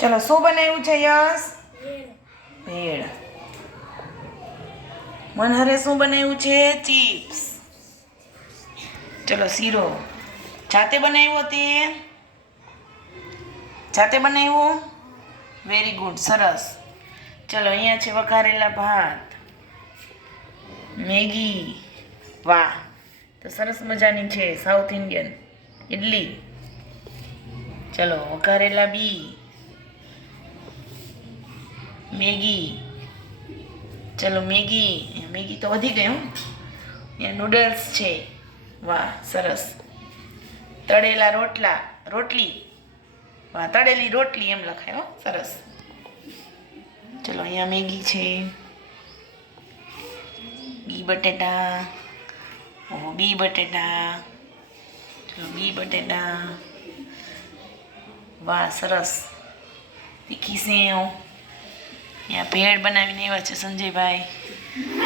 ચલો શું બનાવ્યું છે યશ? ભેળ. મનહરે શું બનાવ્યું છે? ચિપ્સ. ચલો શીરો જાતે બનાવ્યો તે? જાતે બનાવ્યો? વેરી ગુડ, સરસ. ચલો અહીંયા છે વઘારેલા ભાત, મેગી. વાહ, તો સરસ મજાની છે સાઉથ ઇન્ડિયન ઇડલી. ચલો વઘારેલા બી, મેગી. ચલો મેગી તો વધી ગઈ. અહીંયા નૂડલ્સ છે. વાહ, સરસ. તળેલા રોટલી. વાહ, તળેલી રોટલી એમ લખાય હો, સરસ. ચલો અહીંયા મેગી છે, બી બટેટા. ચલો બી બટેટા. વાહ, સરસ. તીખી સેવ. અહીંયા ભેળ બનાવીને એવા છે સંજયભાઈ.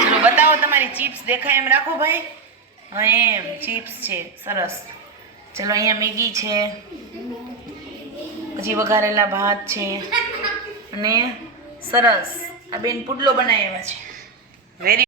ચલો બતાવો તમારી ચિપ્સ દેખાય એમ રાખો ભાઈ. હા એમ ચિપ્સ છે, સરસ. ચલો અહીંયા મેગી છે, પછી વઘારેલા ભાત છે, અને સરસ આ બેન પુડલો બનાવ્યા છે. વેરી